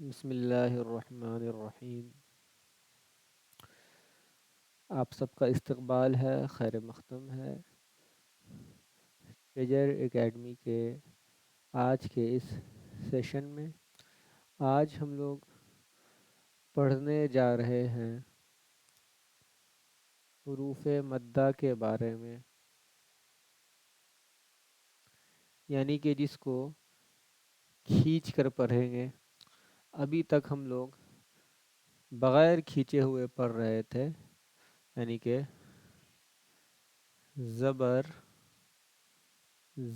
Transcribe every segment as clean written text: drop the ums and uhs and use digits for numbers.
بسم اللہ الرحمن الرحیم۔ آپ سب کا استقبال ہے، خیر مقدم ہے ٹریجر اکیڈمی کے آج کے اس سیشن میں۔ آج ہم لوگ پڑھنے جا رہے ہیں حروف مدہ کے بارے میں، یعنی کہ جس کو کھینچ کر پڑھیں گے۔ ابھی تک ہم لوگ بغیر کھینچے ہوئے پڑھ رہے تھے، یعنی کہ زبر،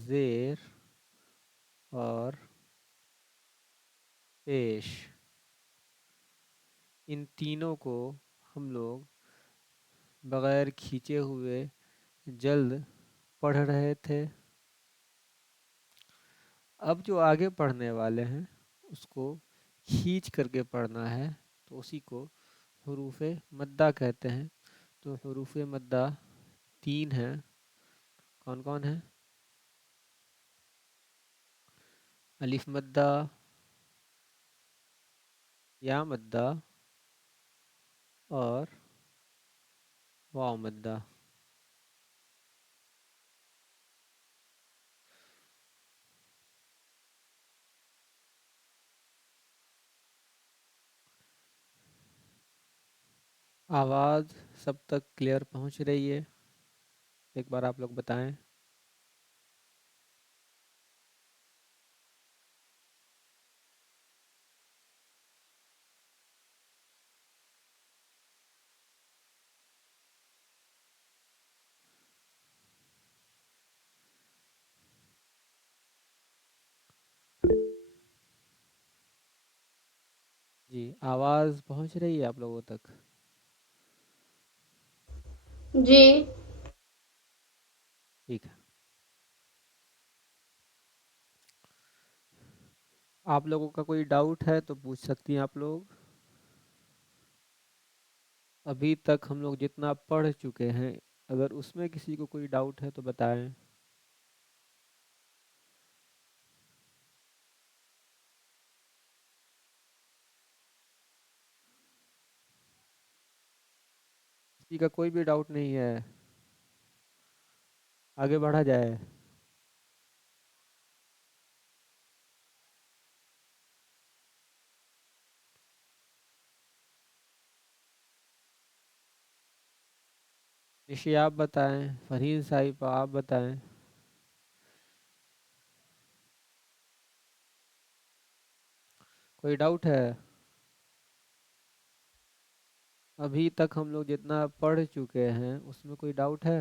زیر اور پیش، ان تینوں کو ہم لوگ بغیر کھینچے ہوئے جلد پڑھ رہے تھے۔ اب جو آگے پڑھنے والے ہیں اس کو کھینچ کر کے پڑھنا ہے، تو اسی کو حروف مدہ کہتے ہیں۔ تو حروف مدہ تین ہیں، کون کون ہیں؟ الف مدہ، یا مدہ اور واو مدہ۔ آواز سب تک کلیئر پہنچ رہی ہے؟ ایک بار آپ لوگ بتائیں۔ جی، آواز پہنچ رہی ہے آپ لوگوں تک؟ جی ٹھیک ہے۔ آپ لوگوں کا کوئی ڈاؤٹ ہے تو پوچھ سکتی ہیں آپ لوگ۔ ابھی تک ہم لوگ جتنا پڑھ چکے ہیں، اگر اس میں کسی کو کوئی ڈاؤٹ ہے تو بتائیں۔ کسی کا کوئی بھی ڈاؤٹ نہیں ہے؟ آگے بڑھا جائے۔ نشی آپ بتائیں، فرحین صاحب آپ بتائیں۔ کوئی ڈاؤٹ ہے؟ ابھی تک ہم لوگ جتنا پڑھ چکے ہیں اس میں کوئی ڈاؤٹ ہے؟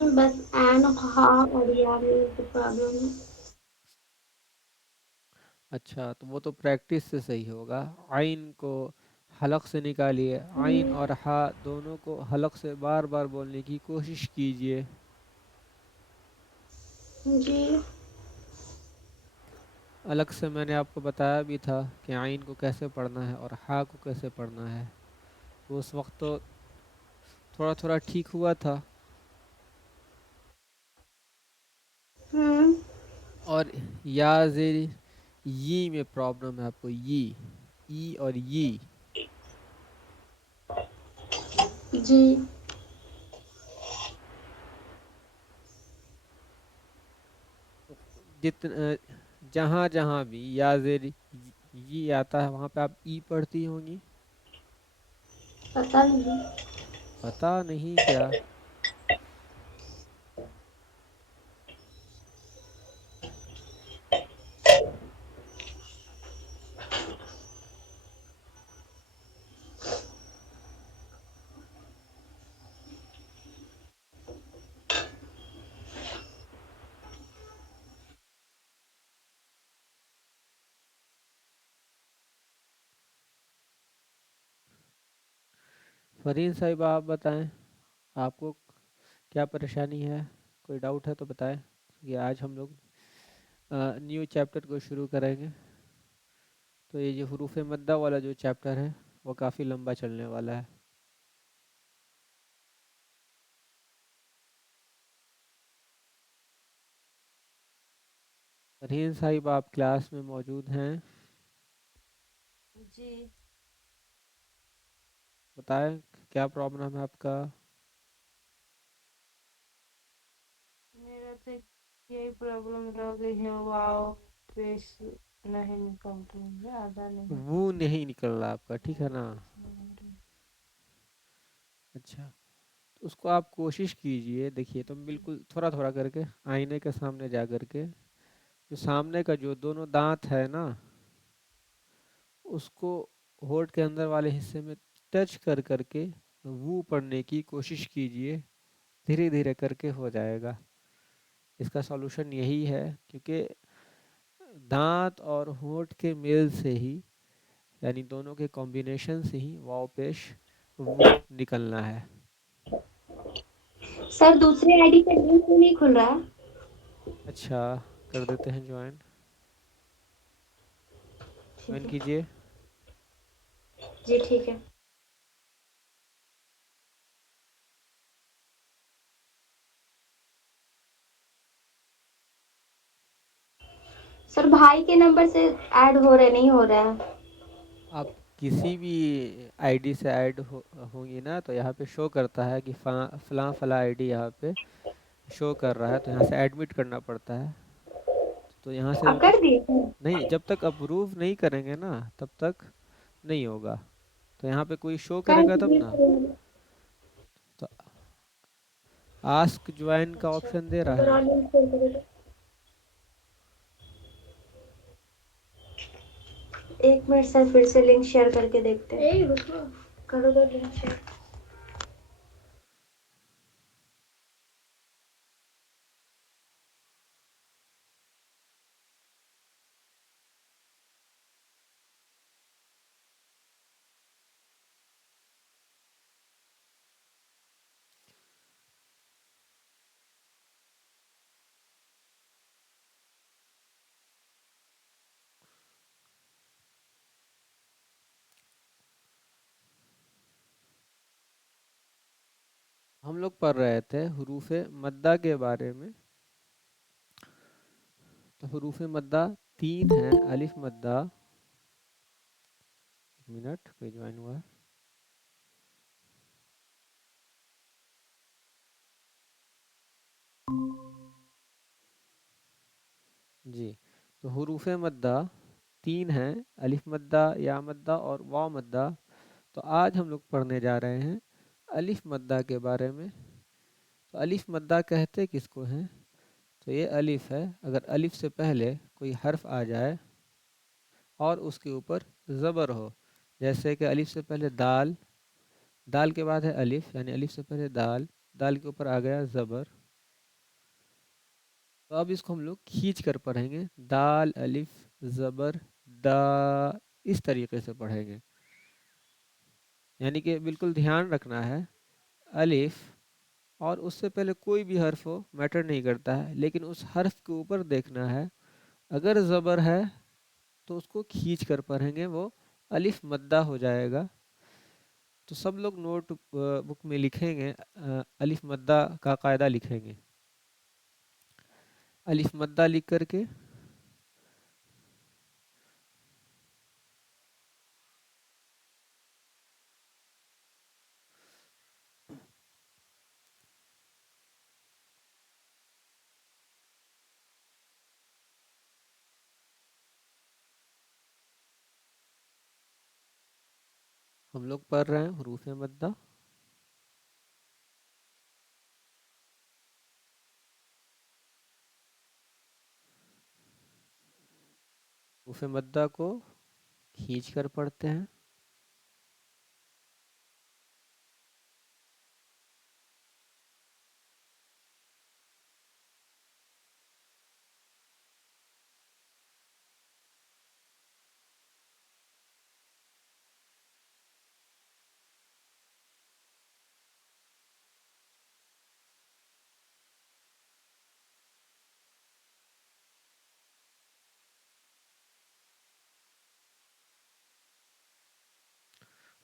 بس این ہاں اور یا میں تو پرابلم ہے۔ اچھا، تو وہ تو پریکٹس سے صحیح ہوگا۔ عین کو حلق سے نکالیے، عین اور ہا دونوں کو حلق سے بار بار بولنے کی کوشش کیجئے۔ جی الگ سے میں نے آپ کو بتایا بھی تھا کہ عین کو کیسے پڑھنا ہے اور ہا کو کیسے پڑھنا ہے، تو اس وقت تو تھوڑا تھوڑا ٹھیک ہوا تھا۔ ہوں اور یا زیر ی میں پرابلم ہے آپ کو، ای اور ی۔ جی جہاں جہاں بھی یا زیر ی آتا ہے وہاں پہ آپ ای پڑھتی ہوں گی؟ پتہ نہیں۔ پتہ نہیں کیا؟ فرین صاحب آپ بتائیں، آپ کو کیا پریشانی ہے؟ کوئی ڈاؤٹ ہے تو بتائیں، کہ آج ہم لوگ نیو چیپٹر کو شروع کریں گے۔ تو یہ جو حروف مدہ والا جو چیپٹر ہے وہ کافی لمبا چلنے والا ہے۔ فرحین صاحب آپ کلاس میں موجود ہیں؟ جی بتائیں کیا پرابلم ہے آپ کا؟ میرا تو یہی پرابلم رہ گئی ہے، واؤ پیش نہیں نکل رہی ہے، آدھا نہیں وہ نہیں نکل رہا آپ کا، ٹھیک ہے نا؟ نکل اچھا، تو اس کو آپ کوشش کیجئے، دیکھیے تم بالکل تھوڑا تھوڑا کر کے آئینے کے سامنے جا کر کے جو سامنے کا جو دونوں دانت ہے نا اس کو ہونٹ کے اندر والے حصے میں ٹچ کر کر کے وہ پڑھنے کی کوشش کیجئے، دھیرے دھیرے کر کے ہو جائے گا۔ اس کا سولوشن یہی ہے، کیونکہ دانت اور ہونٹ کے میل سے ہی، یعنی دونوں کے کمبینیشن سے ہی واو پیش وہ نکلنا ہے۔ سر دوسرے آئی ڈی کا لنک کیوں نہیں کھل رہا؟ اچھا، کر دیتے ہیں جوائن، ٹھیک جوائن ہے کیجئے۔ جی ٹھیک ہے سر، بھائی کے نمبر سے ایڈ ہو رہے نہیں ہو رہا ہے۔ آپ کسی بھی آئی ڈی سے ایڈ ہوں گی نا تو یہاں پہ شو کرتا ہے کہ فلاں فلاں آئی ڈی یہاں پہ شو کر رہا ہے، تو یہاں سے ایڈمٹ کرنا پڑتا ہے۔ تو یہاں سے اب کر دیے نہیں، جب تک اپروو نہیں کریں گے نا تب تک نہیں ہوگا، تو یہاں پہ کوئی شو کرے گا تب نا۔ تو آسک جوائن کا اچھا آپشن دے رہا اگر ہے۔ اور لنک کھول کرے تو ایک منٹ سر، پھر سے لنک شیئر کر کے دیکھتے ہیں۔ کرو تو لنک شیئر۔ ہم لوگ پڑھ رہے تھے حروف مدہ کے بارے میں۔ تو حروف مدہ 3 ہیں، الف مدہ، ایک منٹ، کوئی جوائن ہوا ہے؟ جی، تو حروف مدہ 3 ہیں، الف مدہ، یا مدہ اور واو مدہ۔ تو آج ہم لوگ پڑھنے جا رہے ہیں الف مدہ کے بارے میں۔ تو الف مدہ کہتے کس کو ہیں؟ تو یہ الف ہے، اگر الف سے پہلے کوئی حرف آ جائے اور اس کے اوپر زبر ہو، جیسے کہ الف سے پہلے دال، دال کے بعد ہے الف، یعنی الف سے پہلے دال، دال کے اوپر آ گیا زبر، تو اب اس کو ہم لوگ کھینچ کر پڑھیں گے، دال الف زبر دا، اس طریقے سے پڑھیں گے۔ یعنی کہ بالکل دھیان رکھنا ہے، الف اور اس سے پہلے کوئی بھی حرف ہو میٹر نہیں کرتا ہے، لیکن اس حرف کے اوپر دیکھنا ہے، اگر زبر ہے تو اس کو کھینچ کر پڑھیں گے، وہ الف مدہ ہو جائے گا۔ تو سب لوگ نوٹ بک میں لکھیں گے، الف مدہ کا قاعدہ لکھیں گے، الف مدہ لکھ کر کے ہم لوگ پڑھ رہے ہیں حروف مدہ۔ حروف مدہ کو کھینچ کر پڑھتے ہیں۔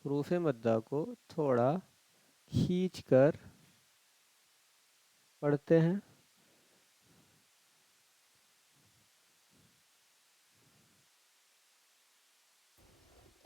حروف مدہ کو تھوڑا کھینچ کر پڑھتے ہیں۔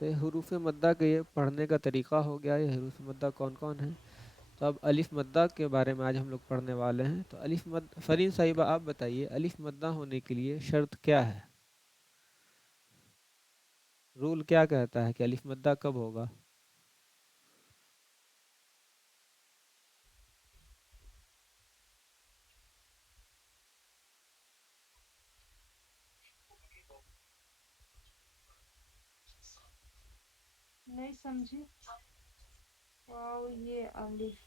تو یہ حروف مدہ کے یہ پڑھنے کا طریقہ ہو گیا. یہ حروف مدہ کون کون ہیں؟ تو اب الف مدہ کے بارے میں آج ہم لوگ پڑھنے والے ہیں. تو الف مد فرین صاحبہ آپ بتائیے الف مدہ ہونے کے لیے شرط کیا ہے؟ رول کیا کہتا ہے کہ الف مدہ کب ہوگا؟ نہیں سمجھی. واو یہ الف.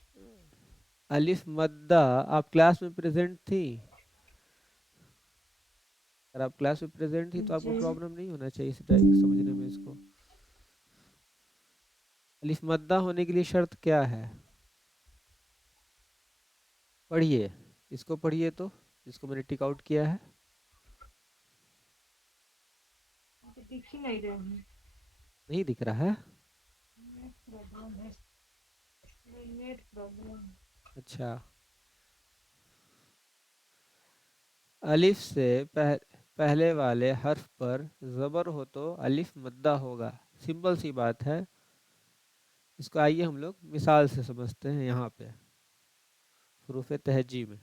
الف مدہ آپ کلاس میں پریزنٹ تھی؟ اگر آپ کلاس میں پریزنٹ تھی تو آپ کو جی پرابلم نہیں ہونا چاہیے سمجھنے میں اس کو. الف مدہ ہونے کے لیے شرط کیا ہے؟ پڑھیے اس کو، پڑھیے تو جس کو میں نے ٹک آؤٹ کیا ہے. دکھ ہی نہیں رہے ہیں. نہیں دکھ رہا ہے؟ نیٹ پرابلم ہے. Net problem. اچھا. الف سے پہلے والے حرف پر زبر ہو تو الف مدہ ہوگا. سمپل سی بات ہے. اس کو آئیے ہم لوگ مثال سے سمجھتے ہیں. یہاں پہ حروف تہجی میں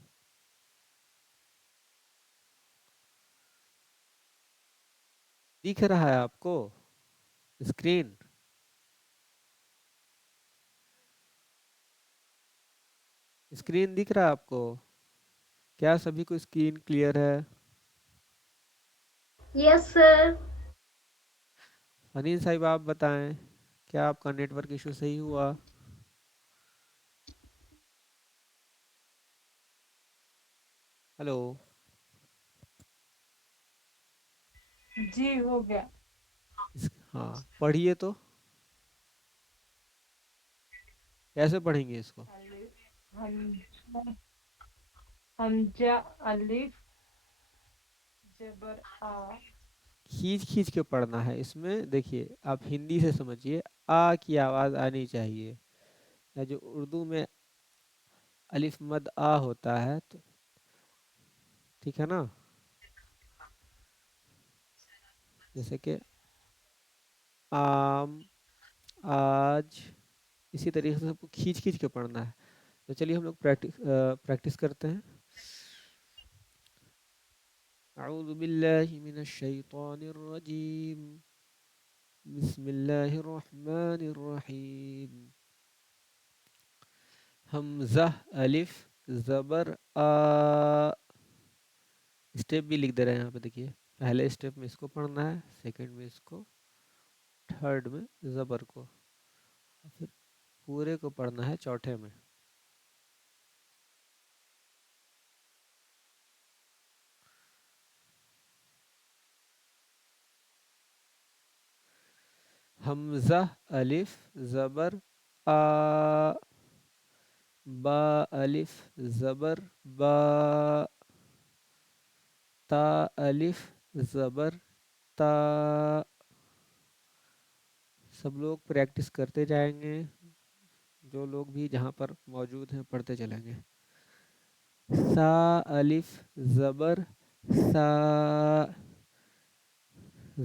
دکھ رہا ہے آپ کو اسکرین؟ اسکرین دکھ رہا ہے آپ کو؟ کیا سبھی کو اسکرین کلیئر ہے؟ یس سر. فنین صاحب آپ بتائیں کیا آپ کا نیٹ ورک ایشو صحیح ہوا؟ ہلو. جی ہو گیا. ہاں پڑھیے تو. کیسے پڑھیں گے اس کو؟ حمزہ الف زبر آ. کھینچ کھینچ کے پڑھنا ہے. اس میں دیکھیے آپ ہندی سے سمجھیے آ کی آواز آنی چاہیے. یا جو اردو میں الف مد آ ہوتا ہے تو ٹھیک ہے نا. جیسے کہ آم، آج، اسی طریقے سے سب کو کھینچ کھینچ کے پڑھنا ہے. تو چلیے ہم لوگ پریکٹس کرتے ہیں. اعوذ باللہ من الشیطان الرجیم. بسم اللہ الرحمن الرحیم. حمزہ الف زبر آ. اسٹیپ بھی لکھ دے رہے ہیں یہاں پہ. دیکھیے پہلے اسٹیپ میں اس کو پڑھنا ہے، سیکنڈ میں اس کو، تھرڈ میں زبر کو، اور پھر پورے کو پڑھنا ہے چوتھے میں. حمزہ الف زبر آ. با الف زبر با. تا الف زبر تا. سب لوگ پریکٹس کرتے جائیں گے. جو لوگ بھی جہاں پر موجود ہیں پڑھتے چلیں گے. سا الف زبر سا.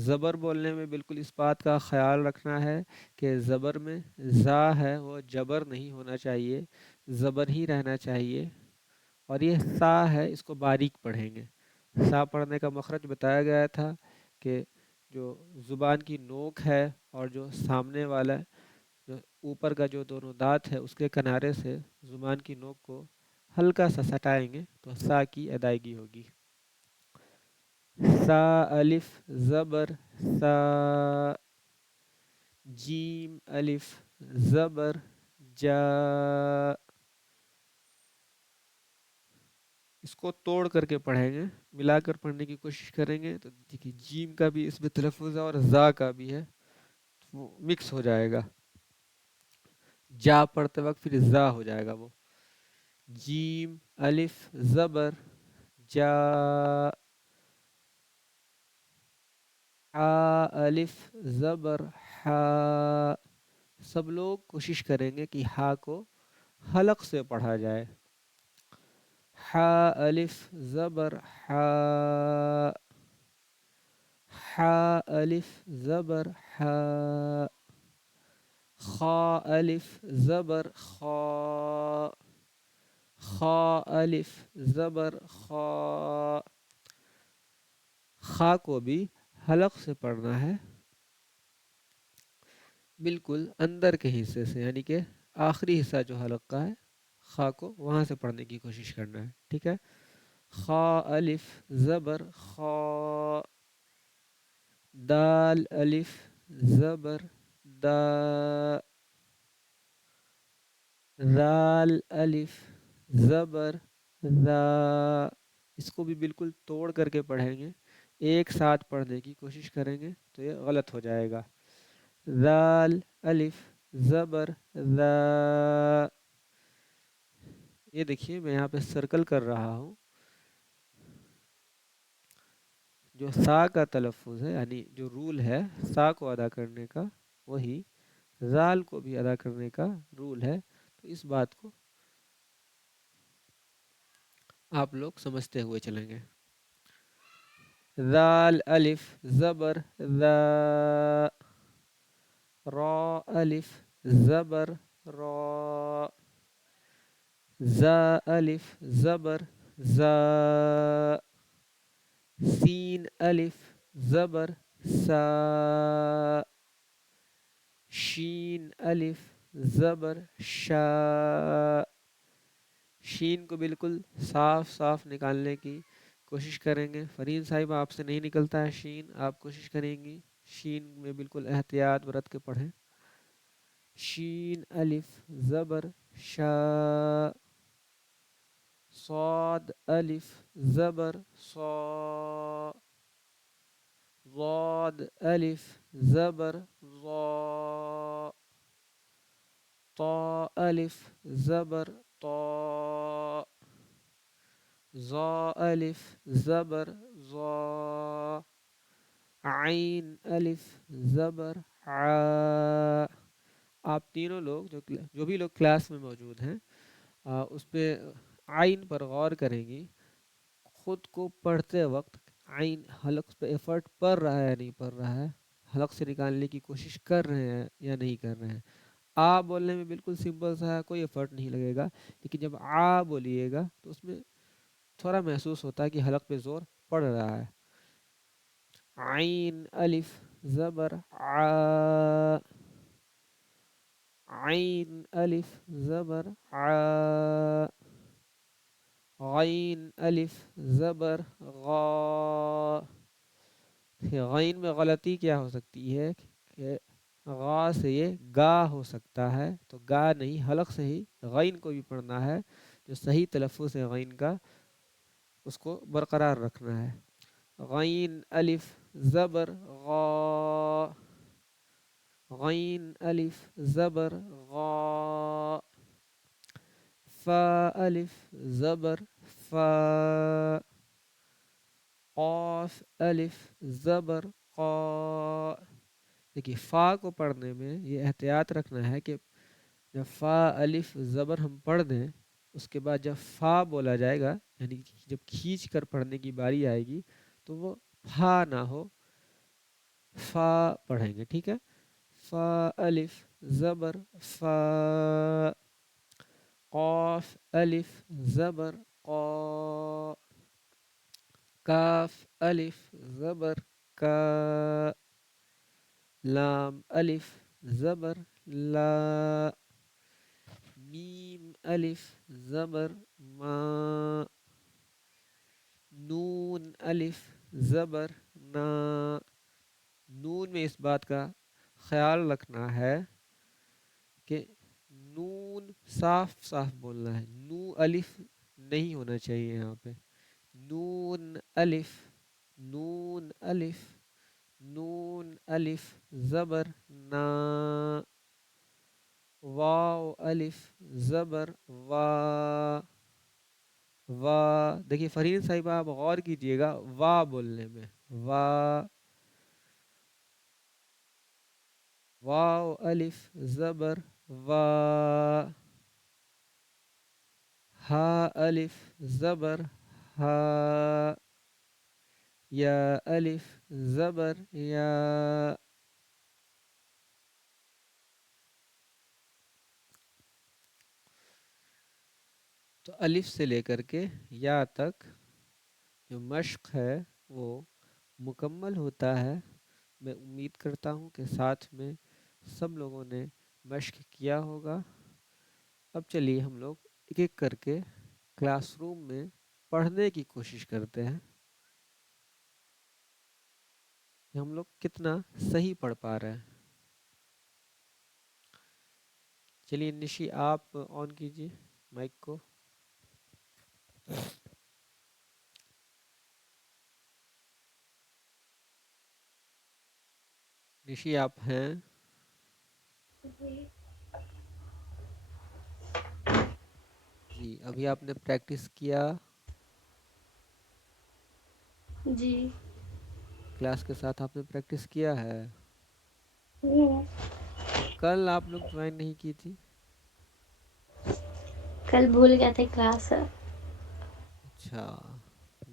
زبر بولنے میں بالکل اس بات کا خیال رکھنا ہے کہ زبر میں زا ہے وہ جبر نہیں ہونا چاہیے، زبر ہی رہنا چاہیے. اور یہ سا ہے اس کو باریک پڑھیں گے. سا پڑھنے کا مخرج بتایا گیا تھا کہ جو زبان کی نوک ہے اور جو سامنے والا جو اوپر کا جو دونوں دانت ہے اس کے کنارے سے زبان کی نوک کو ہلکا سا سٹائیں گے تو سا کی ادائیگی ہوگی. سا الف زبر سا. جیم الف زبر جا. اس کو توڑ کر کے پڑھیں گے، ملا کر پڑھنے کی کوشش کریں گے تو دیکھیے جیم کا بھی اس میں تلفظ ہے اور زا کا بھی ہے، وہ مکس ہو جائے گا. جا پڑھتے وقت پھر زا ہو جائے گا وہ. جیم الف زبر جا. الف زبر ہا. سب لوگ کوشش کریں گے کہ ہا کو حلق سے پڑھا جائے. ہا الف زبر ہا. حا الف زبر حا، خا الف زبر خا، خا الف زبر خا. خا کو بھی حلق سے پڑھنا ہے، بالکل اندر کے حصے سے، یعنی کہ آخری حصہ جو حلق کا ہے خا کو وہاں سے پڑھنے کی کوشش کرنا ہے. ٹھیک ہے. خا الف زبر خا، دال الف زبر دا، ذال الف زبر ذا. اس کو بھی بالکل توڑ کر کے پڑھیں گے، ایک ساتھ پڑھنے کی کوشش کریں گے تو یہ غلط ہو جائے گا. ذال الف زبر ذا. یہ دیکھیے میں یہاں پہ سرکل کر رہا ہوں، جو سا کا تلفظ ہے یعنی جو رول ہے سا کو ادا کرنے کا، وہی ذال کو بھی ادا کرنے کا رول ہے. تو اس بات کو آپ لوگ سمجھتے ہوئے چلیں گے. ذال الف زبر ذا، را الف زبر را، زا الف زبر زا، سین الف زبر سا، شین الف زبر شا. شین کو بالکل صاف صاف نکالنے کی کوشش کریں گے. فرین صاحب آپ سے نہیں نکلتا ہے شین، آپ کوشش کریں گی شین میں بالکل احتیاط برت کے پڑھیں. شین الف زبر شا، صاد الف زبر صا، ضاد الف زبر ضا، طا الف زبر طا، ظا الف زبر ظا، عین الف زبر عا. آپ تینوں لوگ جو بھی لوگ کلاس میں موجود ہیں اس پہ عین پر غور کریں گی. خود کو پڑھتے وقت عین حلق پہ ایفرٹ پڑ رہا ہے یا نہیں پڑ رہا ہے، حلق سے نکالنے کی کوشش کر رہے ہیں یا نہیں کر رہے ہیں. آ بولنے میں بالکل سمپل سا ہے، کوئی ایفرٹ نہیں لگے گا، لیکن جب آ بولیے گا تو اس میں تھوڑا محسوس ہوتا ہے کہ حلق پہ زور پڑ رہا ہے. عین الف زبر عا، عین الف زبر عا، غین الف زبر غا. غین میں غلطی کیا ہو سکتی ہے کہ غا سے یہ گا ہو سکتا ہے، تو گا نہیں، حلق سے ہی غین کو بھی پڑھنا ہے. جو صحیح تلفظ ہے غین کا اس کو برقرار رکھنا ہے. غین الف زبر غا، غین الف زبر غا، فا الف زبر فا، قاف الف زبر قا. دیکھیے فا کو پڑھنے میں یہ احتیاط رکھنا ہے کہ جب فا الف زبر ہم پڑھ دیں، اس کے بعد جب فا بولا جائے گا یعنی جب کھینچ کر پڑھنے کی باری آئے گی تو وہ فا نہ ہو، فا پڑھیں گے. ٹھیک ہے. فا الف زبر فا، قاف الف زبر قا، کاف الف زبر کا، لام الف زبر لا، میم الف زبر ما، نون الف زبر نا. نون میں اس بات کا خیال رکھنا ہے کہ نون صاف صاف بولنا ہے، نو الف نہیں ہونا چاہیے یہاں پہ. نون الف، نون الف، نون الف زبر نا، واو الف زبر وا. وا دیکھیے فرین صاحب آپ غور کیجئے گا وا بولنے میں، وا، واو الف زبر وا، ہا الف زبر ہا، یا الف زبر یا. تو الف سے لے کر کے یا تک جو مشق ہے وہ مکمل ہوتا ہے. میں امید کرتا ہوں کہ ساتھ میں سب لوگوں نے مشق کیا ہوگا. اب چلیے ہم لوگ ایک ایک کر کے کلاس روم میں پڑھنے کی کوشش کرتے ہیں کہ ہم لوگ کتنا صحیح پڑھ پا رہے ہیں. چلیے نشی آپ آن کیجئے مائک کو. نشی آپ ہیں؟ جی ابھی آپ نے پریکٹس کیا جی. کلاس کے ساتھ آپ نے پریکٹس کیا ہے. کل آپ لوگ جوائن نہیں کی تھی. کل بھول گئے تھے کلاس. اچھا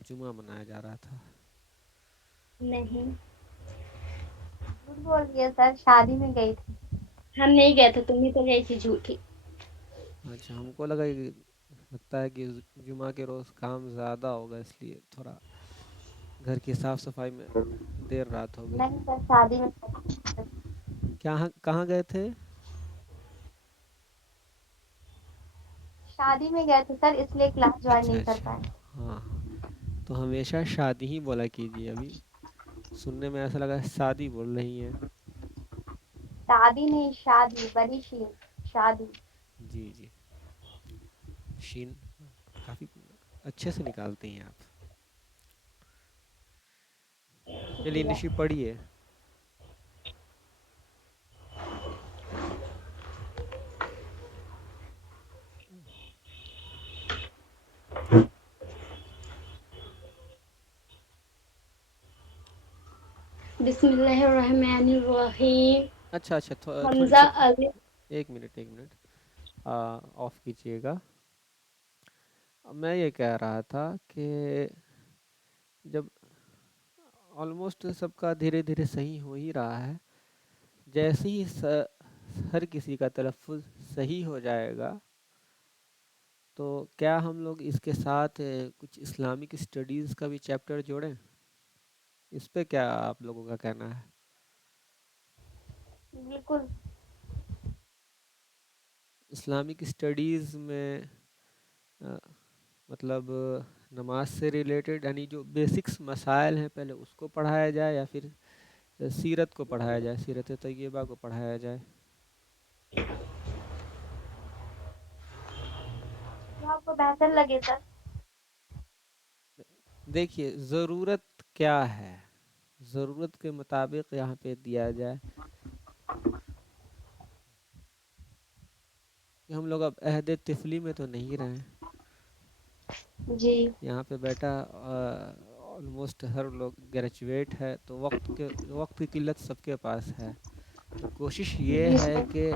جمعہ منایا جا رہا تھا. نہیں جھوٹ بول دیا سر، شادی میں گئی تھی. ہم نہیں گئے تھے، تم ہی تو گئی تھی جھوٹی. اچھا ہم کو لگتا ہے کہ جمعہ کے روز کام زیادہ ہوگا اس لیے تھوڑا گھر کی صاف صفائی میں دیر رات ہو گئی. نہیں سر، شادی میں کہاں گئے تھے؟ شادی میں گئے تھے سر، اس لیے کلاس جوائن اچھا نہیں کر اچھا پائے. ہاں ہاں تو ہمیشہ شادی ہی بولا کیجیے. ابھی سننے میں ایسا لگا شادی بول رہی ہیں. شادی نہیں، شادی بڑی شین شادی. جی جی شین کافی اچھے سے نکالتے ہیں آپ. چلیے شکریہ. نشی پڑھیے. بسم اللہ الرحمن الرحیم. اچھا تھوڑی حمزہ سی الف. ایک منٹ آف کیجئے گا. میں یہ کہہ رہا تھا کہ جب آلموسٹ سب کا دھیرے دھیرے صحیح ہو ہی رہا ہے، جیسے ہی ہر کسی کا تلفظ صحیح ہو جائے گا تو کیا ہم لوگ اس کے ساتھ کچھ اسلامک اسٹڈیز کا بھی چیپٹر جوڑیں؟ اس پہ کیا آپ لوگوں کا کہنا ہے؟ بالکل. اسلامک اسٹڈیز میں مطلب نماز سے ریلیٹڈ یعنی جو بیسکس مسائل ہیں پہلے اس کو پڑھایا جائے یا پھر سیرت کو پڑھایا جائے، سیرت طیبہ کو پڑھایا جائے؟ جو آپ کو بہتر لگے سر. دیکھیے ضرورت کیا ہے، ضرورت کے مطابق یہاں پہ دیا جائے کہ ہم لوگ اب عہد طفلی میں تو نہیں رہیں. جی. یہاں پہ بیٹا آلموسٹ ہر لوگ گریجویٹ ہے تو وقت کی قلت سب کے پاس ہے. تو کوشش جی یہ ہے سر. کہ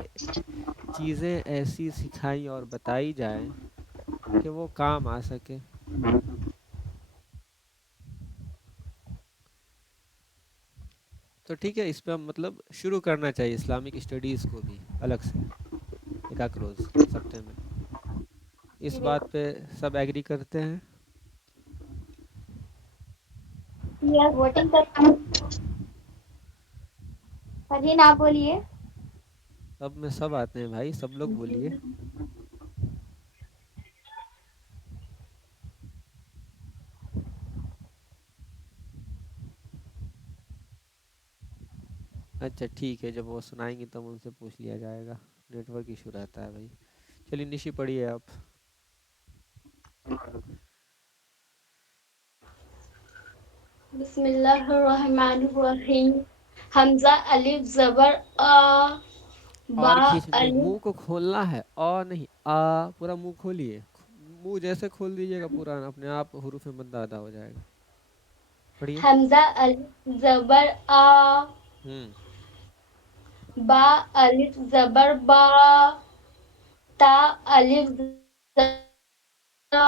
چیزیں ایسی سکھائی اور بتائی جائیں کہ وہ کام آ سکے. تو ٹھیک ہے اس پہ ہم مطلب شروع کرنا چاہیے اسلامک اسٹڈیز کو بھی الگ سے ایک روز ہفتے میں. اس جی بات بالکل. پہ سب ایگری کرتے ہیں؟ ووٹنگ کرتا ہوں. فرحین آپ بولیے. سب میں سب آتے ہیں بھائی، سب لوگ بولیے. اچھا ٹھیک ہے جب وہ سنائیں گی تب ان سے پوچھ لیا جائے گا، نیٹ ورک ایشو رہتا ہے بھائی. چلیے نشی پڑھیے آپ. بسم اللہ الرحمن الرحیم. حمزہ الف زبر آ. با اور کھینچ نہیں، الف. منہ کو کھولنا ہے، نہیں پورا منہ کھولیے. منہ جیسے کھول دیجیے گا پورا اپنے آپ حروف مد ادا ہو جائے گا. پڑھیے. حمزہ الف زبر آ. با الف زبر با. تا الف زبر تا.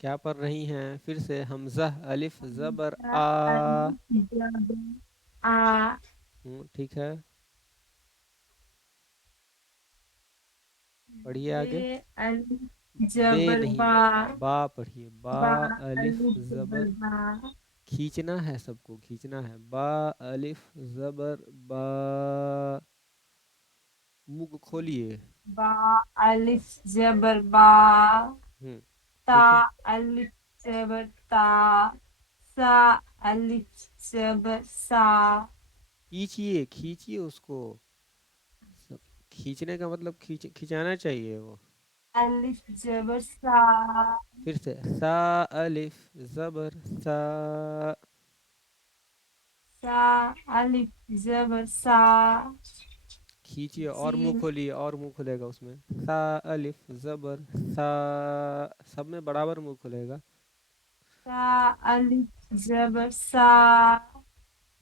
کیا پڑھ رہی ہیں؟ پھر سے حمزہ الف زبر حمزہ آ. الف زبر آ. ٹھیک ہے، پڑھیے ب آگے. الف بے زبر نہیں، با. با پڑھیے. با با الف الف زبر، زبر با. کھینچنا ہے، سب کو کھینچنا ہے. با الف زبر با. منہ کو کھولیے. با الف زبر با. ہوں تا ٹھیک ہے. الف زبر تا. سا الف زبر سا. کھینچیے کھینچیے اس کو. کھینچنے کا مطلب کھینچانا چاہیے وہ. الف زبر سا. پھر سے سا الف زبر سا. سا الف زبر سا. کھینچیے اور منہ جیم کھولیے، اور منہ کھلے گا اس میں. سا الف زبر سا. سب میں برابر منہ کھلے گا. سا الف زبر سا.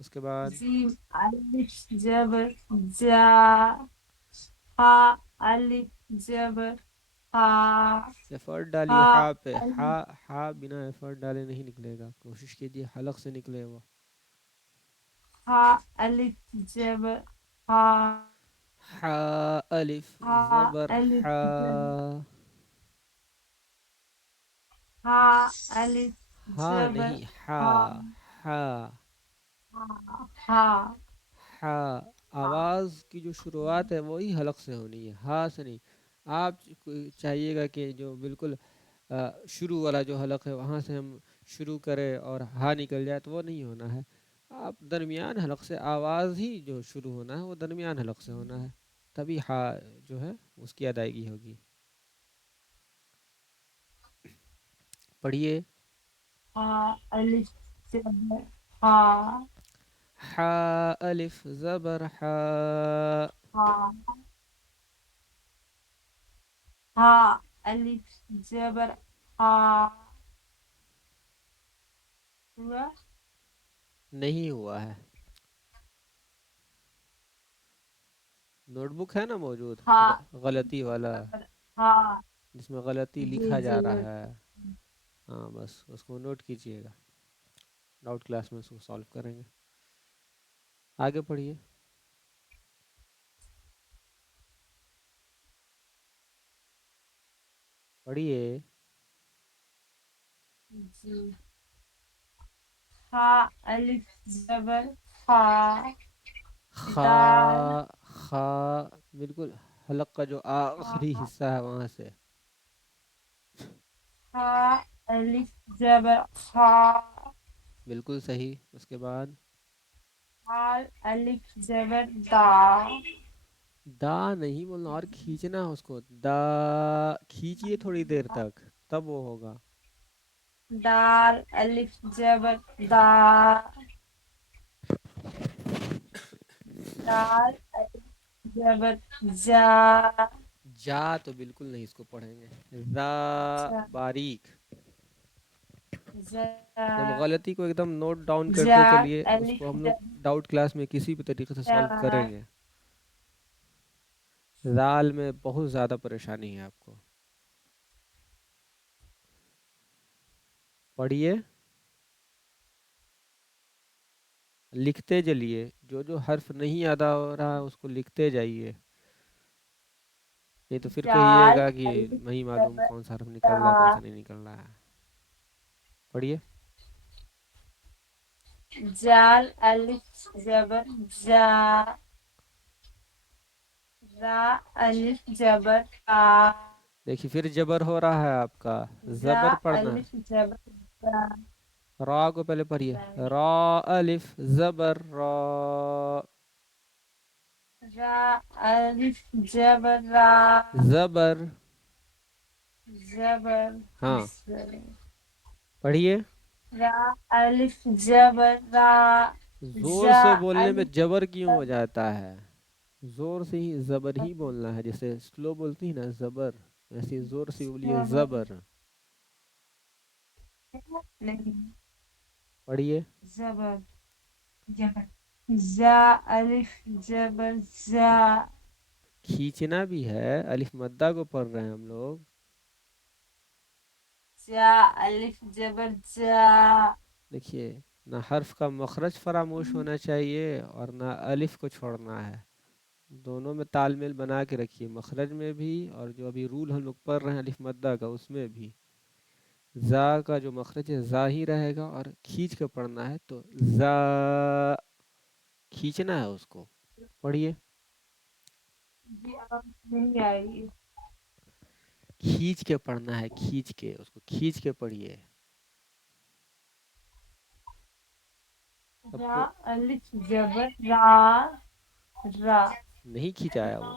اس کے بعد جیم الف زبر جا. ہا الف زبر ہا. ایفرٹ ڈالیے ہا ہا پہ. ہا الف ہا بنا ایفرٹ ڈالے نہیں نکلے گا. کوشش کیجیے حلق سے نکلے وہ. ہا الف زبر ہا. ہا الف ہا زبر الف ہا. ہا الف ہا زبر نہیں، ہا. ہا. ہا ہا ہا. آواز کی جو شروعات ہے وہی حلق سے ہونی ہے، ہا سے نہیں. آپ چاہیے گا کہ جو بالکل شروع والا جو حلق ہے وہاں سے ہم شروع کریں اور ہا نکل جائے، تو وہ نہیں ہونا ہے. آپ درمیان حلق سے آواز ہی جو شروع ہونا ہے وہ درمیان حلق سے ہونا ہے، تبھی ہا جو ہے اس کی ادائیگی ہوگی. پڑھیے. ہا الف زبر ہا. ہا الف زبر ہا. ہا ہا الف زبر ہا. ہوا نہیں ہوا ہے. نوٹ بک ہے نا موجود، ہا غلطی والا، زبر ہا. جس میں غلطی جی لکھا جی جا رہا ہے. ہاں بس اس کو نوٹ کیجئے گا، ڈاؤٹ کلاس میں اس کو سالو کریں گے. آگے پڑھیے. پڑھیے. جی. ہا الف زبر ہا. خا. دال خا بالکل حلق کا جو آخری ہا حصہ ہے وہاں سے. ہا الف زبر ہا. بالکل صحیح. اس کے بعد دال الف زبر دا. دا نہیں بولنا، اور کھینچنا اس کو. دا کھینچیے تھوڑی دیر تک، تب وہ ہوگا. دال الف زبر دا. دال الف زبر جا. جا تو بالکل نہیں اس کو پڑھیں گے. زا باریک. ایک دم غلطی کو ایک دم نوٹ ڈاؤن کرتے جا چلیے، اس الف کو ہم لوگ زبر ڈاؤٹ کلاس میں کسی بھی طریقے سے سالو جا. کریں گے. زال میں بہت زیادہ پریشانی ہے آپ کو. پڑھیے. لکھتے چلیے، جو جو حرف نہیں ادا ہو رہا اس کو لکھتے جائیے. نہیں تو پھر کہیے دال گا کہ الف نہیں معلوم زبر کون سا حرف نکل رہا کون دا. سا نہیں نکل رہا ہے. پڑھیے. جال الف زبر جا. را الف زبر را. دیکھیے پھر جبر ہو رہا ہے آپ کا. را زبر پڑھنا ہے. الف زبر را. را کو پہلے پڑھیے. را الف زبر را. را الف زبر را. زبر. زبر ہاں پڑھیے. را الف زبر را. زور زا سے بولنے میں الف جبر کیوں ہو جاتا ہے؟ زور سے ہی زبر ہی بولنا ہے. جیسے سلو بولتی ہے نا زبر، ویسے زور سے بولیے زبر. نہیں. پڑھیے. زبر زا الف زبر زا. کھینچنا بھی ہے، الف مدہ کو پڑھ رہے ہیں ہم لوگ. جا الف زبر جا. دیکھیے نہ حرف کا مخرج فراموش ہونا چاہیے اور نہ الف کو چھوڑنا ہے، دونوں میں تال میل بنا کے رکھیے، مخرج میں بھی اور جو ابھی رول ہم لوگ پڑھ رہے ہیں الف مدہ کا اس میں بھی. زا کا جو مخرج ہے زا ہی رہے گا اور کھینچ کے پڑھنا ہے تو زا، کھینچنا ہے اس کو. پڑھیے جی اب نہیں آئی. کھینچ کے پڑھنا ہے، کھینچ کے اس کو کھینچ کے پڑھیے. سب را کو الف زبر را. را نہیں کھینچایا وہ،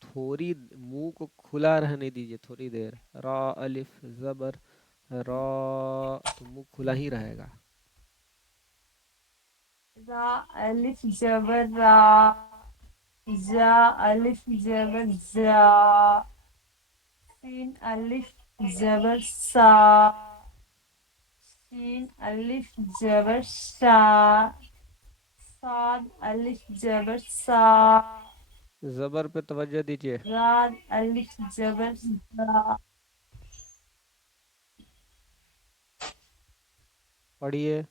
تھوڑی منہ کو کھلا رہنے دیجیے تھوڑی دیر. را الف زبر را تو منہ کھلا ہی رہے گا. را الف زبر را. زا الف زبر زا. سین الف زبر سا. سین الف زبر شا. صاد الف زبر سا. زبر پہ توجہ دیجیے. راد الف زبر را. پڑھیے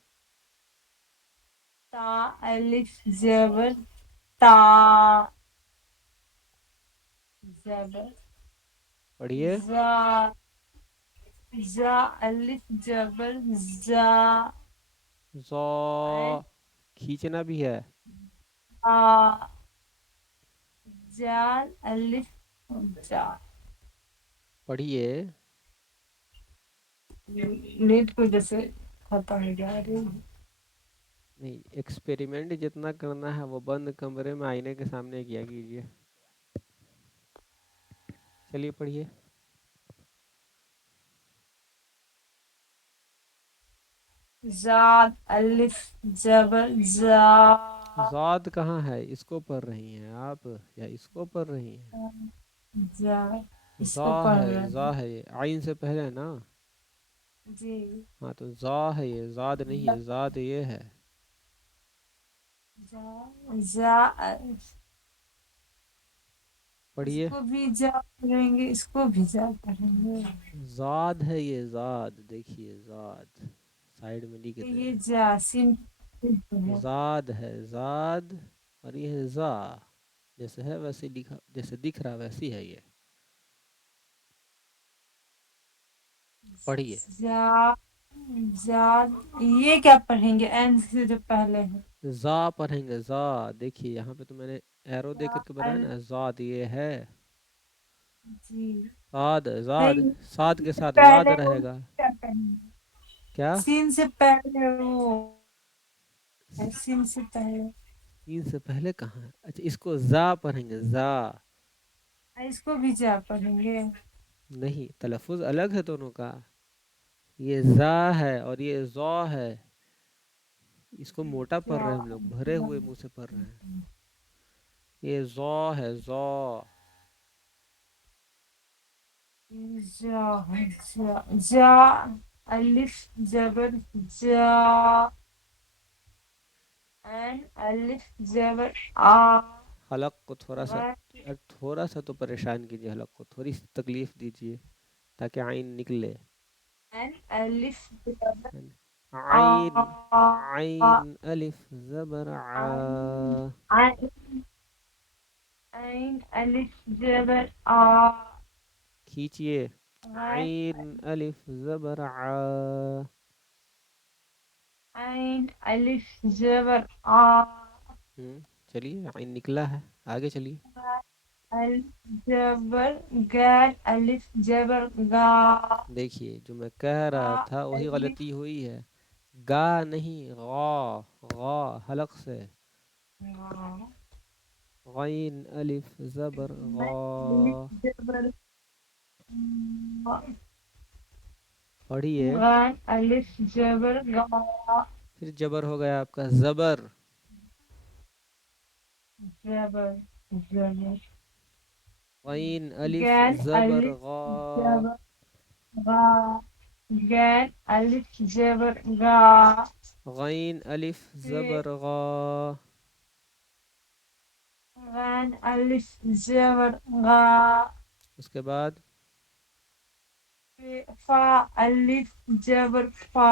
تا الف زبر تا. زبر پڑھیے زا. زا الف زبر زا. زا، کھینچنا بھی ہے. آ. جال الف جا. پڑھیے نیٹ کو جیسے ختم ہو جا رہی. نہیں، ایکسپیریمنٹ جتنا کرنا ہے وہ بند کمرے میں آئینے کے سامنے کیا کیجیے. چلیے پڑھیے. زاد الف زبر زا. ذات کہاں ہے، اس کو پڑھ رہی ہیں آپ یا اس کو پڑھ رہی ہیں؟ زا اس ذا کو پڑھ ہے، رہے ذا ہیں. ہے، یہ عین سے پہلے ہے نا. جی. ہاں تو ذا ہے، یہ ذات نہیں ہے، ذات یہ ہے. زا. زا اس پڑھیے کو بھی جا پڑھیں گے، اس کو بھی جا پڑھیں گے. زاد ہے، یہ زاد دیکھیے زاد سائیڈ میں لکھ تو دیں. یہ جاسین زاد ہے زاد اور یہ ہے زا، جیسے ہے ویسے لکھا، جیسے دکھ رہا ویسی ہے یہ. پڑھیے زا. زاد یہ کیا پڑھیں گے این سے جو پہلے ہے. زا پڑھیں گے زا. دیکھیے یہاں پہ تو میں نے ایرو دے کر کے بتایا نا، زاد یہ ہے. جی زاد زاد نہیں سات کے ساتھ زاد پہلے وہ رہے گا. کیا کریں گے؟ کیا سین سے پہلے وہ سین سے پہلے تین سے پہلے کہاں ہے؟ اچھا اس کو زا پڑھیں گے زا. اس کو بھی جا پڑھیں گے. نہیں، تلفظ الگ ہے دونوں کا. یہ زا ہے اور یہ زا ہے. اس کو موٹا پڑھ رہے ہیں ہم لوگ، بھرے ہوئے منہ سے پڑھ رہے ہیں. یہ زا ہے زا. جا جا جا الف زبر جا. این الف زبر آ. حلق کو تھوڑا سا، غین تھوڑا سا تو پریشان کیجیے، حلق کو تھوڑی سی تکلیف دیجیے تاکہ عین نکلے. الف زبر عین، آ. عین الف زبر ع. عین الف زبر آ. کھینچیے. غین عین الف زبر ع. عین الف زبر آ. چلیے عین نکلا ہے، آگے چلیے. الف زبر غین الف زبر غا. دیکھیے جو میں کہہ رہا تھا وہی الف غلطی ہوئی ہے. گا نہیں، غا. غا حلق سے. غین الف زبر غا. زبر پڑھیے غین الف زبر غا. پھر جبر ہو گیا آپ کا زبر. زبر زبر غین الف غین زبر الف غا. زبر غا. غین الف زبر غا. غین الف زبر غا. غین الف زبر غا. اس کے بعد فا الف جبر فا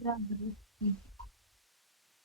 جبر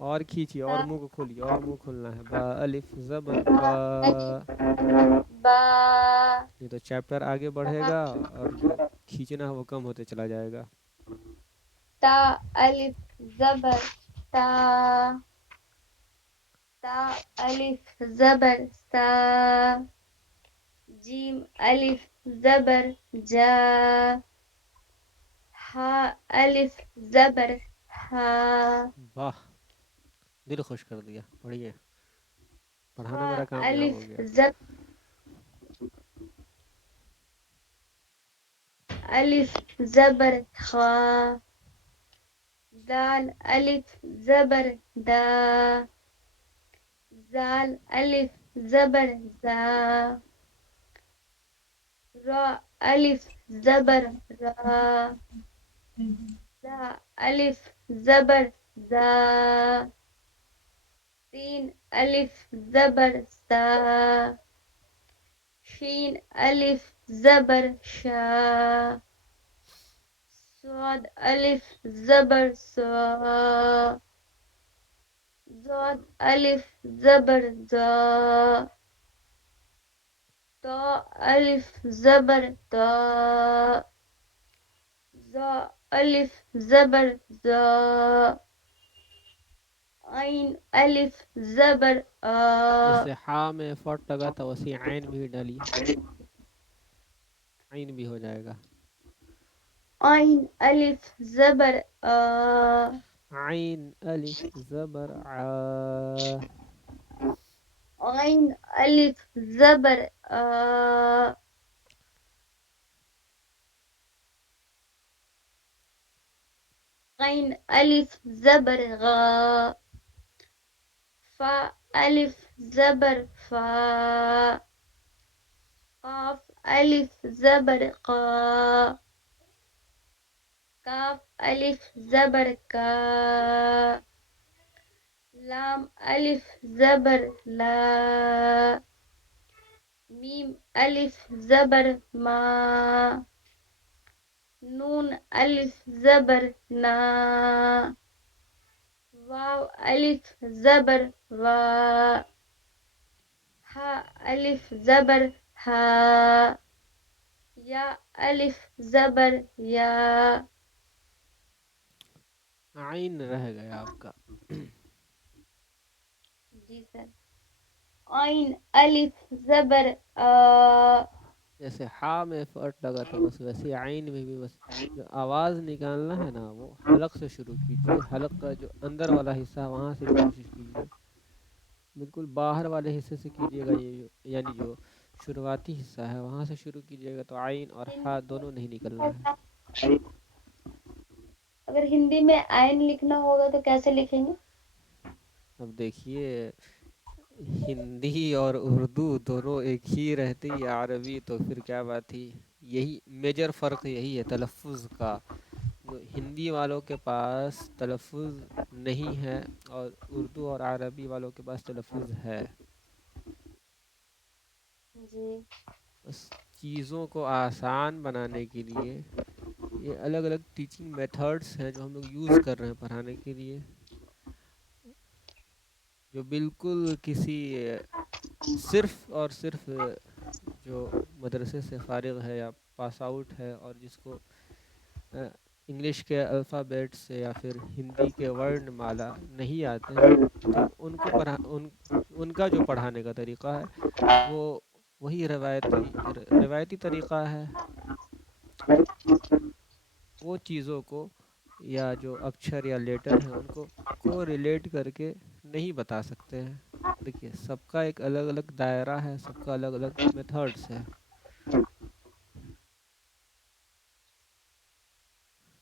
اور کھینچیے اور منہ کو کھولیے اور منہ کھولنا ہے. با الف زبر با. با. یہ تو چیپٹر آگے بڑھے گا اور جو کھینچنا ہے وہ کم ہوتے چلا جائے گا. تا الف زبر تا. تا الف زبر سا. جیم الف زبر جا. ہا الف زبر ہا. واہ دل خوش کر دیا. پڑھیے. پڑھانا خا میرا کامیاب الف ہو گیا. الف زبر خا. دال الف زبر دا. زال الف زبر زا. را الف زبر را. زا الف زبر زا. سین الف زبر سا. شین الف زبر شا. صاد الف زبر سا. ضاد الف زبر زا. طا الف زبر تا. زا الف زبر زا. عین الف زبر آ. جیسے ہا میں فٹ لگا تھا ویسے عین بھی ڈالیے. عین بھی ہو جائے گا. عین الف زبر آ. عین الف زبر ع. عین الف زبر آ. عین الف زبر غا. فا الف زبر فا. قاف الف زبر قا. کاف الف زبر کا. لام الف زبر لا. میم الف زبر ما. نون الف زبر نا. واو الف زبر وا. ہا الف زبر ہا. یا الف زبر یا. عین رہ گیا آپ کا. جی سر. عین الف زبر آ. جیسے ہا میں فٹ لگا تھا بس ویسے عین میں بھی بس جو آواز نکالنا ہے نا وہ حلق سے شروع کیجیے. حلق کا جو اندر والا حصہ ہے وہاں سے کوشش کیجیے. بالکل باہر والے حصے سے کیجیے گا. یہ یعنی جو شروعاتی حصہ ہے وہاں سے شروع کیجیے گا تو عین اور ہا دونوں نہیں نکلنا ہے. اگر ہندی میں عین لکھنا ہوگا تو کیسے لکھیں گے؟ اب دیکھیے ہندی اور اردو دونوں ایک ہی رہتی. عربی تو پھر کیا بات تھی. یہی میجر فرق یہی ہے تلفظ کا. جو ہندی والوں کے پاس تلفظ نہیں ہے اور اردو اور عربی والوں کے پاس تلفظ ہے. جی. بس چیزوں کو آسان بنانے کے لیے یہ الگ الگ ٹیچنگ میتھڈس ہیں جو ہم لوگ یوز کر رہے ہیں پڑھانے کے لیے. جو بالکل کسی صرف اور صرف جو مدرسے سے فارغ ہے یا پاس آؤٹ ہے اور جس کو انگلش کے الفابیٹ سے یا پھر ہندی کے ورن مالا نہیں آتے ہیں تو ان کو ان کا جو پڑھانے کا طریقہ ہے وہ وہی روایتی طریقہ ہے. وہ چیزوں کو یا جو اکشر یا لیٹر ہیں ان کو ریلیٹ کر کے نہیں بتا سکتے ہیں. دیکھیے سب کا ایک الگ الگ دائرہ ہے. سب کا الگ الگ میتھڈس ہے.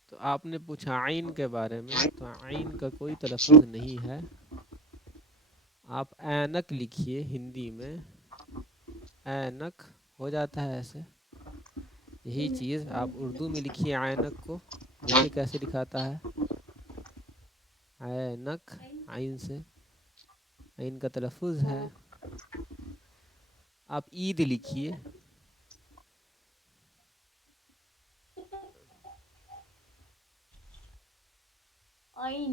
تو آپ نے پوچھا عین کے بارے میں تو عین کا کوئی تلفظ نہیں ہے. آپ اینک لکھیے ہندی میں. اینک ہو جاتا ہے ایسے. یہی چیز آپ اردو میں لکھیے عینک کو. دیکھیے کیسے لکھاتا ہے. عینک عین سے عین کا تلفظ ہے. آپ عید لکھیے. عین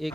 1